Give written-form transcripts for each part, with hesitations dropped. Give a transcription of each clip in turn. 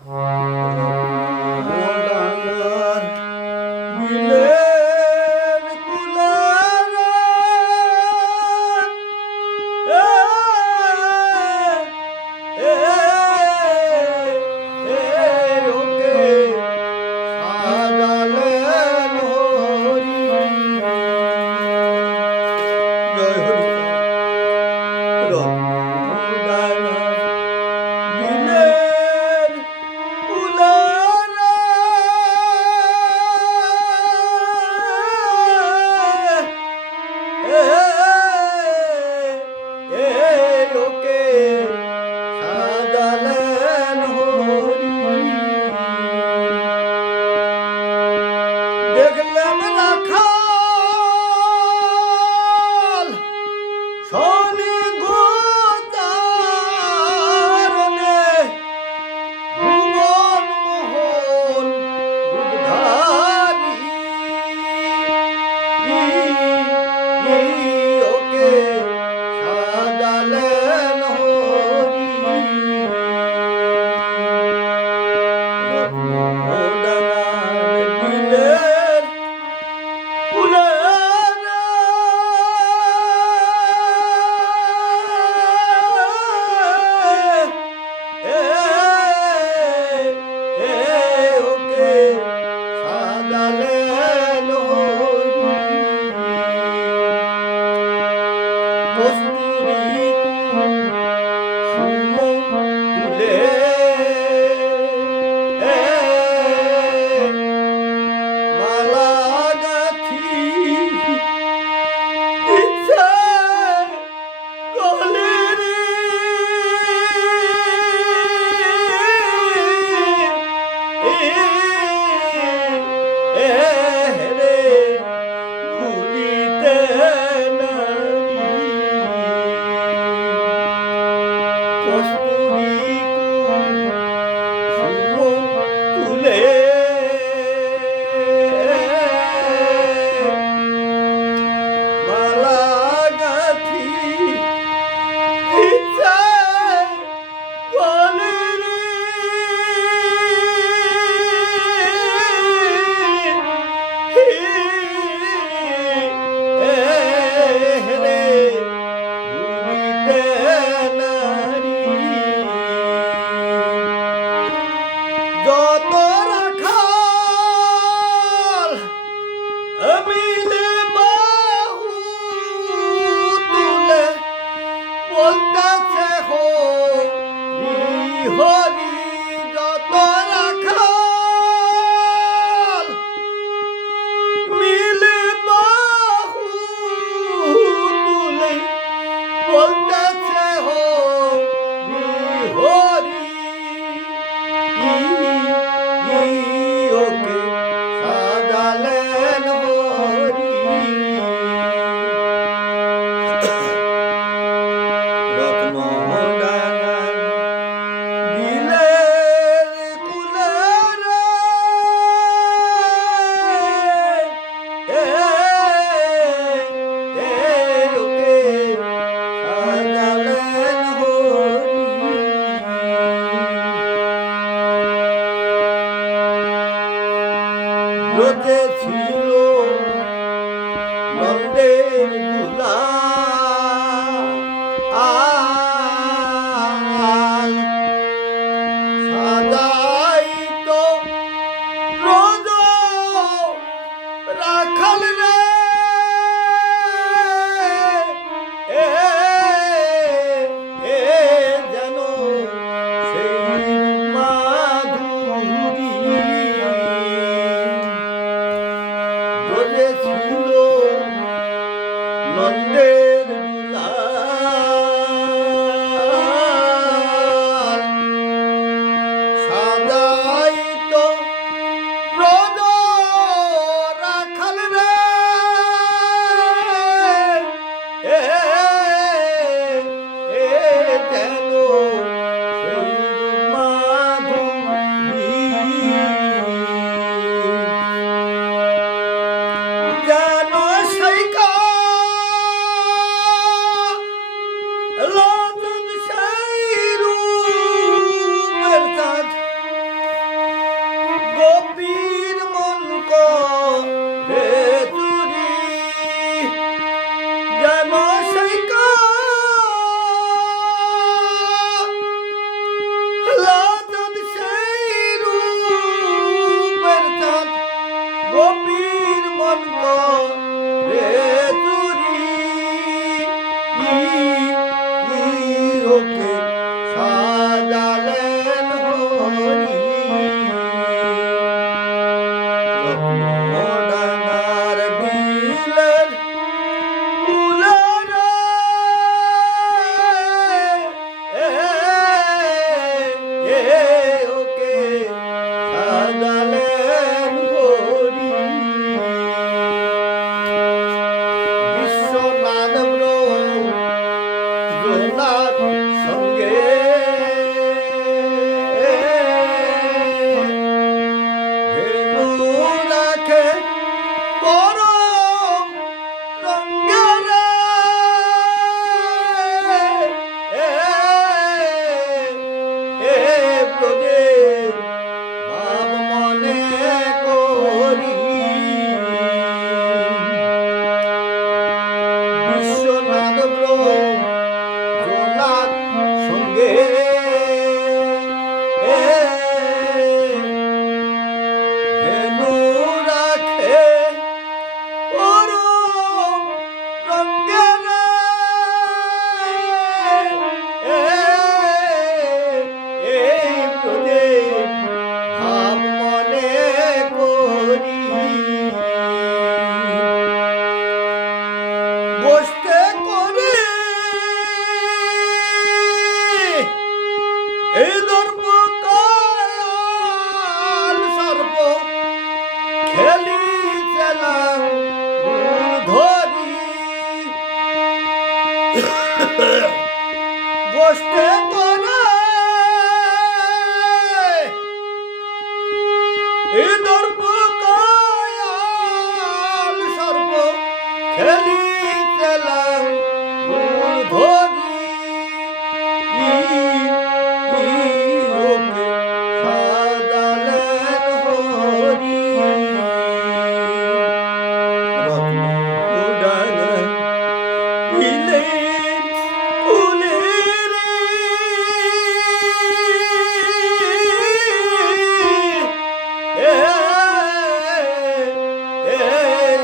রত্নডাঙার বিলের কুলারে এ, এ, এ, ওকে সাজালেন হরি। জয় হরি। রত্নডাঙার বিলের কুলারে এ, এ, ওকে সাজালেন হরি। দেখলাম রাখাল শনি গোতারণে ভুবন মোহন দুধারি ওকে সাজালেন হরি। রত্নডাঙার বিলের কুলারে এ, এ, ওকে সাজালেন হরি। কস্তুরী কুসুম তুলে এ, মালা গাঁথি দিচ্ছে গলে রে। এ, রে ভুলিতে নারি। কস্তুরী কুসুম তুলে মালা গাঁথি দিচ্ছে গলে রে। এ, রে ভুলিতে নারি। এই দর্প কাল সর্প খেলিছিলাম ধরি গোষ্ঠে করে এই দর্প কাল সর্প খেলিছিলাম ধরি ওকে সাজালেন হরি রত্ন উড়ান দিলেন ফুলের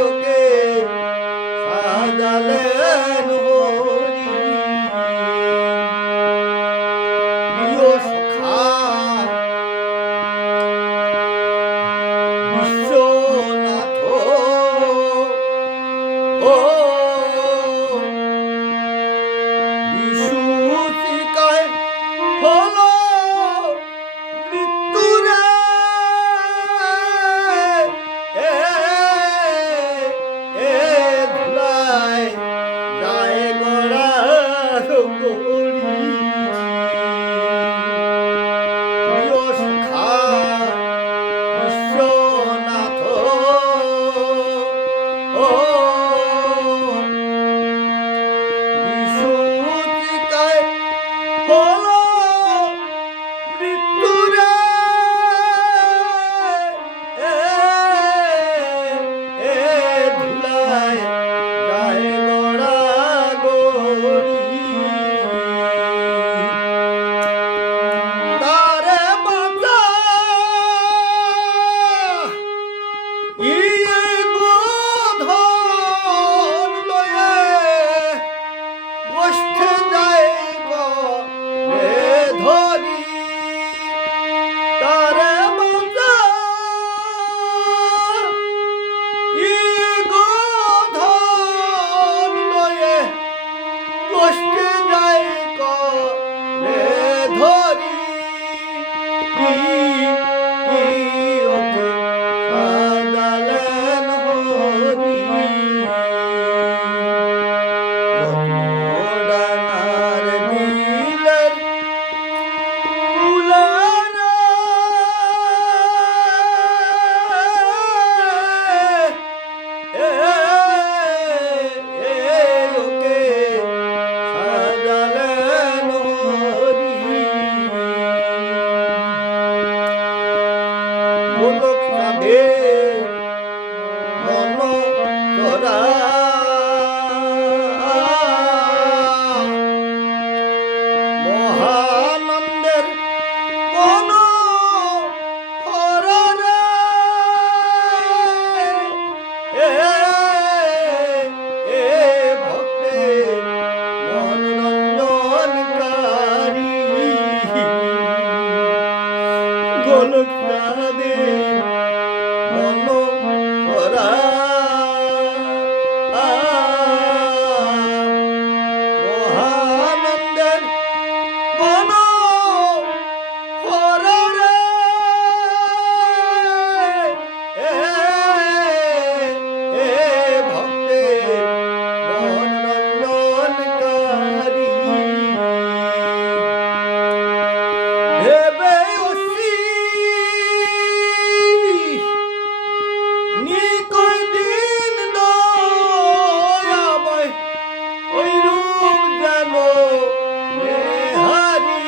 ওকে সাজালেন হরি প্রিয় সখা বিশ্বনাথ ও বিশুচিকায় হল মৃত্যুরে ধুলায় যায় গড়া গড়ি প্রিয় সখা বিশ্বনাথ ও বিশুচিকায় হল মৃত্যুরে ধুলায় যায় গড়া গড়ি তারে বাঁচা ইয়ে গোধন লয়ে গোষ্ঠে যায় রে ধরি তারে বাঁচা ইয়ে গোধন লয়ে গোষ্ঠে যায় রে ধরি ওকে সাজালেন হরি রত্নডাঙার বিলের ফুলারা ওকে সাজালেন হরি গোলক সাধে মন তোরা মহানন্দের মন হররে ভক্তে মনোরঞ্জনকারী গোলক সাধে মন হরা মহানন্দের মন হররে ভক্তে মনোরঞ্জনকারী ভেবে অসি নিকই দিন দয়াময় ওই রূপ যেন নেহারি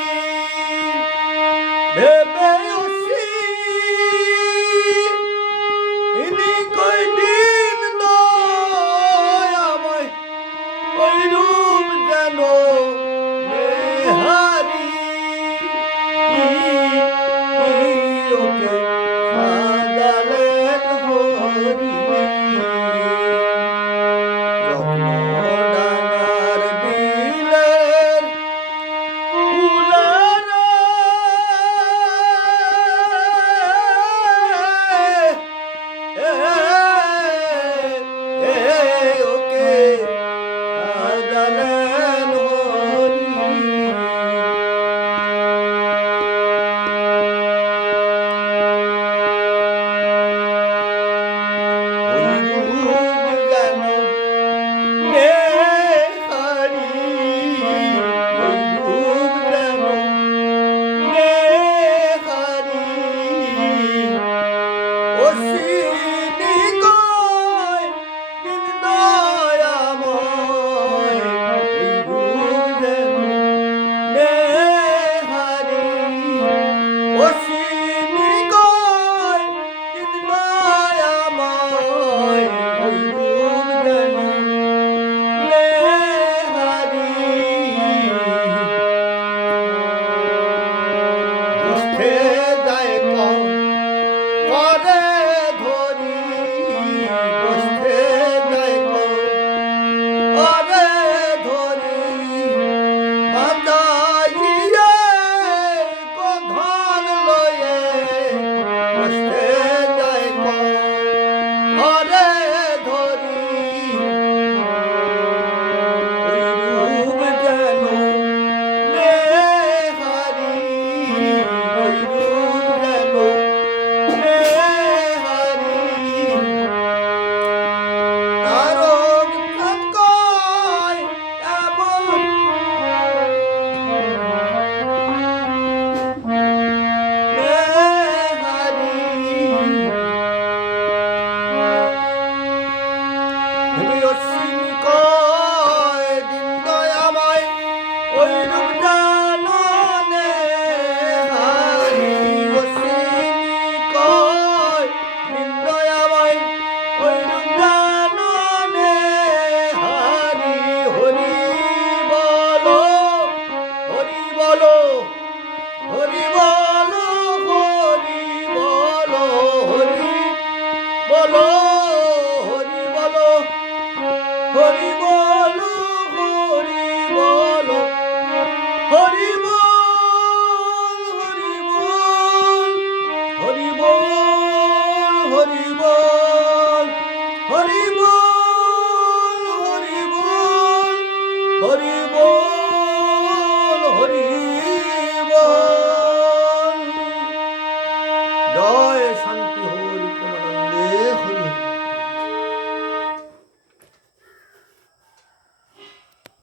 বসতে যায় করে ধরি বসতে যায় করে ধরি বাজাইয়ে কধন লয়ে বসতে যায় করে ধরি রূপ যেন নেহারি রূপ যেন নেহারি তারক কয় এমন নেহারি ভেবে অশ্বিন কয় দিন দয়াময় ওই রূপ জাননে হারি অশ্বিন কয় দিন দয়াময় ওই রূপ জাননে হারি হরি বলো হরি বলো হরি বলো হরি বলো হরি বলো হরি বলো হরি বল